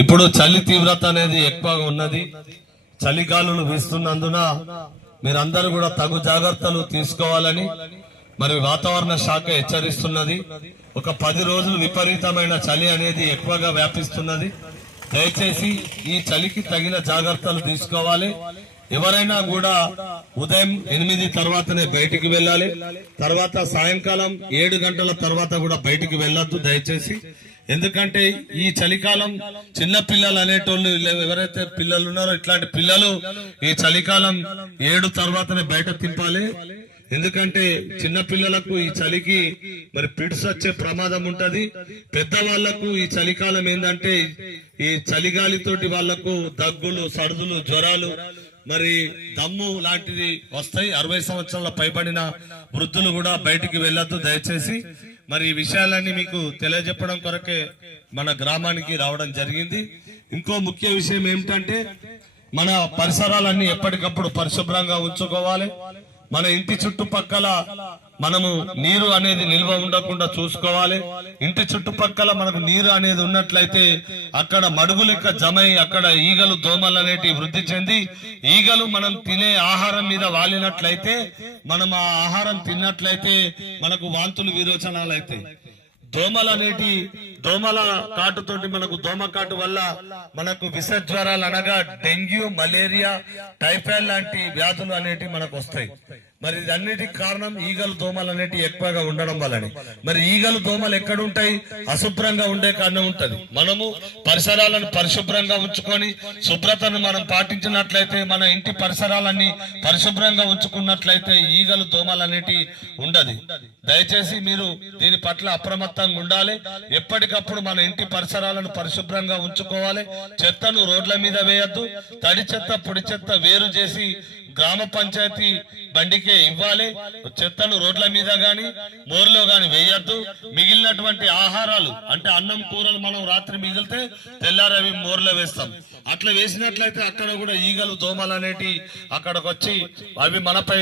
ఇప్పుడు చలి తీవ్రత అనేది ఎక్కువగా ఉన్నది. చలిగాలులు వీస్తున్నందున మీరందరూ కూడా తగు జాగ్రత్తలు తీసుకోవాలని మరి వాతావరణ శాఖ హెచ్చరిస్తున్నది. ఒక 10 రోజులు విపరీతమైన చలి అనేది ఎక్కువగా వ్యాపిస్తున్నది. దయచేసి ఈ చలికి తగిన జాగ్రత్తలు తీసుకోవాలి. ఎవరైనా కూడా ఉదయం 8 తర్వాతనే బయటికి వెళ్ళాలి. తర్వాత సాయంకాలం 7 గంటల తర్వాత కూడా బయటికి వెళ్ళొద్దు దయచేసి. ఎందుకంటే ఈ చలికాలం చిన్న పిల్లలు అనేటోళ్ళు ఎవరైతే పిల్లలు ఉన్నారో ఇట్లాంటి పిల్లలు ఈ చలికాలం 7 తర్వాతనే బయట తింపాలి. ఎందుకంటే చిన్న పిల్లలకు ఈ చలికి మరి పిడ్స్ వచ్చే ప్రమాదం ఉంటది. పెద్దవాళ్లకు ఈ చలికాలం ఏంటంటే ఈ చలిగాలితోటి వాళ్లకు దగ్గులు, సర్దులు, జ్వరాలు, మరి దమ్ము లాంటిది వస్తాయి. 60 సంవత్సరాల పైబడిన వృద్ధులు కూడా బయటికి వెళ్ళొద్దు దయచేసి. మరి ఈ విషయాలన్నీ మీకు తెలియజెప్పడం కొరకే మన గ్రామానికి రావడం జరిగింది. ఇంకో ముఖ్య విషయం ఏమిటంటే మన పరిసరాలన్నీ ఎప్పటికప్పుడు పరిశుభ్రంగా ఉంచుకోవాలి. మన ఇంటి చుట్టుపక్కల మనము నీరు అనేది నిల్వ ఉండకుండా చూసుకోవాలి. ఇంటి చుట్టుపక్కల మనకు నీరు అనేది ఉన్నట్లయితే అక్కడ మడుగు లెక్క జమై అక్కడ ఈగలు, దోమలు అనేటివి వృద్ధి చెంది ఈగలు మనం తినే ఆహారం మీద వాలినట్లయితే మనం ఆ ఆహారం తిన్నట్లయితే మనకు వాంతులు, విరోచనాలు అవుతాయి. దోమల కాటుతోటి మనకు దోమ కాటు వల్ల మనకు విష జ్వరాలు అనగా డెంగ్యూ, మలేరియా, టైఫాయిడ్ లాంటి వ్యాధులు అనేటివి మనకు వస్తాయి. మరి అన్నిటికి కారణం ఈగలు, దోమలు అనేటివి ఎక్కువగా ఉండడం వల్లనే. మరి ఈగలు, దోమలు ఎక్కడ ఉంటాయి? అశుభ్రంగా ఉండే కారణం ఉంటది. మనము పరిసరాలను పరిశుభ్రంగా ఉంచుకొని శుభ్రతను మనం పాటించినట్లయితే, మన ఇంటి పరిసరాలన్నీ పరిశుభ్రంగా ఉంచుకున్నట్లయితే ఈగలు, దోమలు అనేటివి ఉండదు. దయచేసి మీరు దీని పట్ల అప్రమత్తంగా ఉండాలి. ఎప్పటికప్పుడు మన ఇంటి పరిసరాలను పరిశుభ్రంగా ఉంచుకోవాలి. చెత్తను రోడ్ల మీద వేయద్దు. తడి చెత్త, పొడి చెత్త వేరు చేసి గ్రామ పంచాయతీ బండికే ఇవ్వాలి. చెత్తను రోడ్ల మీద గాని మోర్లో గాని వేయద్దు. మిగిలినటువంటి ఆహారాలు అంటే అన్నం, కూరలు మనం రాత్రి మిగిలితే తెల్లారి అవి మోర్లో వేస్తాం. అట్లా వేసినట్లయితే అక్కడ కూడా ఈగలు, దోమలు అనేటి అక్కడికి వచ్చి అవి మనపై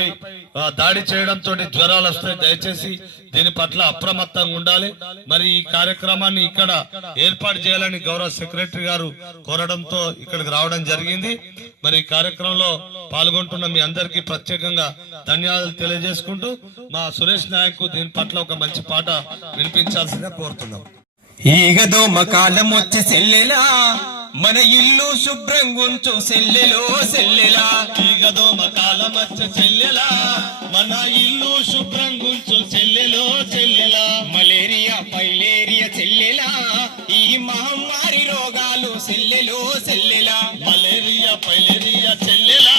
దాడి చేయడంతో జ్వరాలు వస్తాయి. దయచేసి దీని పట్ల అప్రమత్తంగా ఉండాలి. మరి ఈ కార్యక్రమాన్ని ఇక్కడ ఏర్పాటు చేయాలని గౌరవ సెక్రటరీ గారు కోరడంతో ఇక్కడికి రావడం జరిగింది. మరి ఈ కార్యక్రమంలో పాల్గొంటున్న మీ అందరికీ ప్రత్యేకంగా ధన్యవాదాలు తెలియజేసుకుంటూ మా సురేష్ నాయక్ దీని పట్ల ఒక మంచి పాట వినిపించాల్సిందిగా కోరుతున్నాం. ఈగ దోమ కాలం వచ్చి సెల్లెలా, మన ఇల్లు శుభ్రంగుంచు సెల్లెలో సెల్లెలా. ఈగ దోమ కాలం వచ్చి చెల్లెలా, మన ఇల్లు శుభ్రంగుంచు చెల్లెలో చెల్లెలా. మలేరియా, ఫైలేరియా చెల్లెలా, ఈ మహమ్మారి రోగాలు సెల్లెలో సెల్లెలా. మలేరియా, ఫైలేరియా చెల్లెలా,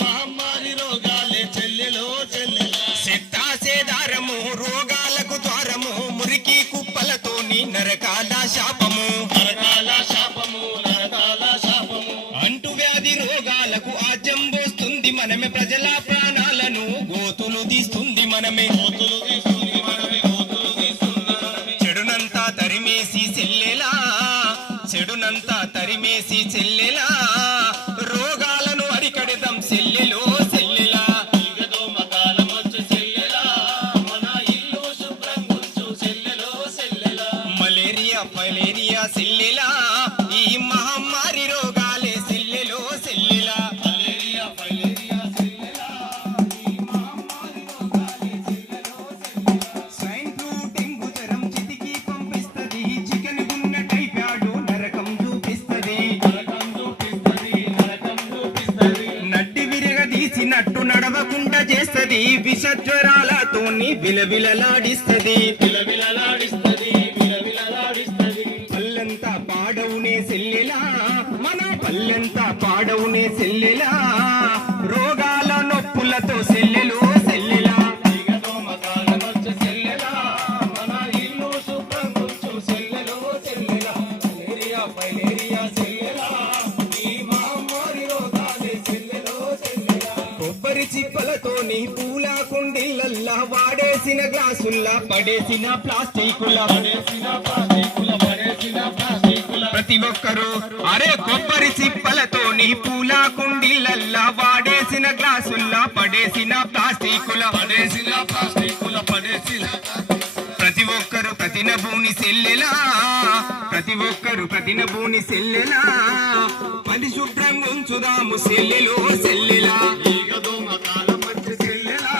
మహమ్మారి రోగాలే చెల్లెలో చెల్లెలా. సెత్తాసేదారము రోగాలకు ద్వారము, మురికి కుప్పలతోని నరకాల శాపము, నరకాల శాపము, నరకాల శాపము. అంటువ్యాధి రోగాలకు ఆజ్యం పోస్తుంది మనమే, ప్రజల ప్రాణాలను గోతులు తీస్తుంది మనమే, గోతులు తీస్తుంది మనమే, గోతులు తీస్తుంది మనమే. చెడునంతా తరిమేసి చెల్లెలా, చెడునంతా తరిమేసి చెల్లెలా, రోగాలను అరికడదాం సెల్లెలో సెల్లెలా. ఈగ దోమ కాలం వచ్చి చెల్లెలా, మన ఇల్లు శుభ్రంగుంచు చెల్లెలో చెల్లెలా. మలేరియా, ఫైలేరియా సెల్లెలా, ఈ మహమ్మారి రోగాలే సెల్లెలో సెల్లెలా. మలేరియా, ఫైలేరియా చెల్లెలా, ఈ మహమ్మారి రోగాలే చెల్లెలో చెల్లెలా. స్వైన్ ఫ్లూ, డెంగు జ్వరం చితికి పంపిస్తది, చికెన్ గున్న టైఫాయిడ్ నరకం చూపిస్తది, నరకం చూపిస్తది, నరకం చూపిస్తది. నడ్డి విరగదీసినట్టు నడవకుండా చేస్తది, విష జ్వరాలతోని విలవిలలాడిస్తది, విలవిలలాడిస్తది, విలవిలలాడిస్తది. పల్లెంతా పాడవునే సెల్లెలా, మన పల్లెంతా పాడవునే సెల్లెలా, రోగాల నొప్పులతో సెల్లెలో సెల్లెలా. ఈగ దోమ కాలం వచ్చి చెల్లెలా, మన ఇల్లు శుభ్రంగుంచు చెల్లెలో చెల్లెలా. మలేరియా, ఫైలేరియా చెల్లెలా, ఈ మహమ్మారి రోగాలే చెల్లెలో చెల్లెలా. కొబ్బరి చిప్పలతోని పూల కుండీలల్లా వాడేసిన గ్లాసుల్లా పడేసిన ప్లాస్టికుల, పడేసిన ప్లాస్టికుల, పడేసిన ప్లాస్టికుల. ప్రతి ఒక్కరూ అరే కొబ్బరి చిప్పలతోని పూల కుండీలల్లా వాడేసిన గ్లాసుల్లా పడేసిన ప్లాస్టికుల, పడేసిన ప్లాస్టికుల, పడేసిన ప్రతి ఒక్కరు కఠినబూని సెల్లెలా ప్రతి ఒక్కరు కఠినబూని సెల్లెలా పరిశుభ్రంగా ఉంచుదాము సెల్లెలో సెల్లెలా ఈగదోమ కాలం మంచి చెల్లెలా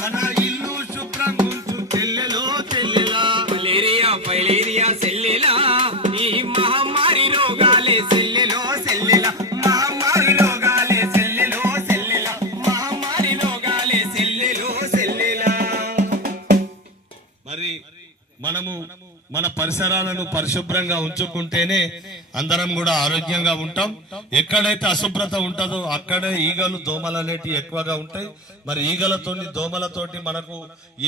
మన ఇల్లు శుభ్రంగా ఉంచు చెల్లెలో చెల్లెలా మలేరియా ఫైలేరియా సెల్లెలా ఈ మహమ్మారి రోగాలే సెల్లెలో సెల్లెలా మహమ్మారి రోగాలే సెల్లెలో సెల్లెలా మహమ్మారి రోగాలే సెల్లెలో సెల్లెలా మరి మనము మన పరిసరాలను పరిశుభ్రంగా ఉంచుకుంటేనే అందరం కూడా ఆరోగ్యంగా ఉంటాం. ఎక్కడైతే అశుభ్రత ఉంటుందో అక్కడే ఈగలు దోమలు అనేటివి ఎక్కువగా ఉంటాయి. మరి ఈగలతోని దోమలతోటి మనకు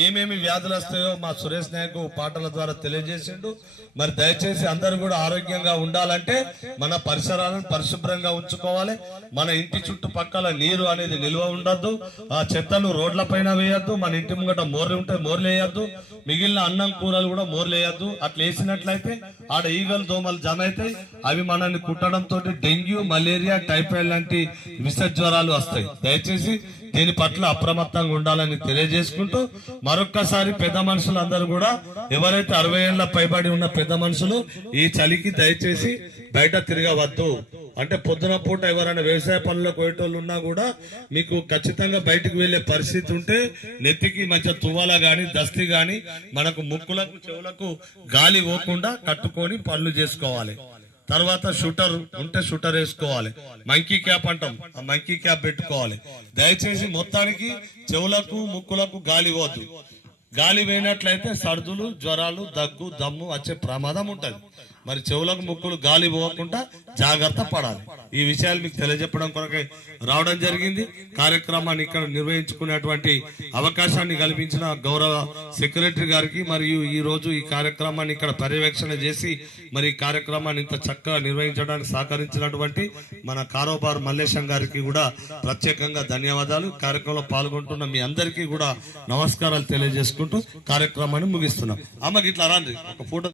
ఏమేమి వ్యాధులు వస్తాయో మా సురేష్ నాయక్ పాటల ద్వారా తెలియజేసిండు. మరి దయచేసి అందరూ కూడా ఆరోగ్యంగా ఉండాలంటే మన పరిసరాలను పరిశుభ్రంగా ఉంచుకోవాలి. మన ఇంటి చుట్టుపక్కల నీరు అనేది నిల్వ ఉండద్దు. ఆ చెత్తను రోడ్ల పైన వేయద్దు. మన ఇంటి ముంగట మోర్లు ఉంటే మోర్లు వేయద్దు. మిగిలిన అన్నం కూరలు కూడా మోర్లు వేయద్దు. అట్లా వేసినట్లయితే ఆడ ఈగలు దోమలు జమ అవుతాయి. అవి మనల్ని కుట్టడంతో డెంగ్యూ, మలేరియా, టైఫాయిడ్ లాంటి విష జ్వరాలు వస్తాయి. దయచేసి దీని పట్ల అప్రమత్తంగా ఉండాలని తెలియజేసుకుంటూ మరొక్కసారి పెద్ద మనుషులందరూ కూడా ఎవరైతే 60 ఏళ్ల పైబడి ఉన్న పెద్ద మనుషులు ఈ చలికి దయచేసి బయట తిరగవద్దు. అంటే పొద్దున పూట ఎవరైనా వ్యవసాయ పనులకు పోయేటోళ్ళు ఉన్నా కూడా మీకు ఖచ్చితంగా బయటకు వెళ్లే పరిస్థితి ఉంటే నెత్తికి మంచిగా తువ్వాల గాని దస్తి గాని మనకు ముక్కులకు చెవులకు గాలి పోకుండా కట్టుకొని పనులు చేసుకోవాలి. తర్వాత షూటర్ ఉంటే షూటర్ వేసుకోవాలి. మంకీ క్యాప్ అంటాం, ఆ మంకీ క్యాప్ పెట్టుకోవాలి. దయచేసి మొత్తానికి చెవులకు ముక్కులకు గాలి పోద్దు. గాలి వేయనట్లయితే సర్దులు, జ్వరాలు, దగ్గు, దమ్ము వచ్చే ప్రమాదం ఉంటది. మరి చెవులకు ముక్కులు గాలి పోకుండా జాగ్రత్త పడాలి. ఈ విషయాలు మీకు తెలియజెప్పడం కొరకై రావడం జరిగింది. కార్యక్రమాన్ని ఇక్కడ నిర్వహించుకునేటువంటి అవకాశాన్ని కల్పించిన గౌరవ సెక్రటరీ గారికి మరియు ఈ రోజు ఈ కార్యక్రమాన్ని ఇక్కడ పర్యవేక్షణ చేసి మరి ఈ కార్యక్రమాన్ని ఇంత చక్కగా నిర్వహించడానికి సహకరించినటువంటి మన కారోబార్ మల్లేశం గారికి కూడా ప్రత్యేకంగా ధన్యవాదాలు. కార్యక్రమంలో పాల్గొంటున్న మీ అందరికీ కూడా నమస్కారాలు తెలియజేసుకుంటూ కార్యక్రమాన్ని ముగిస్తున్నాం. అమ్మకి ఇట్లా రాండి ఒక ఫోటో.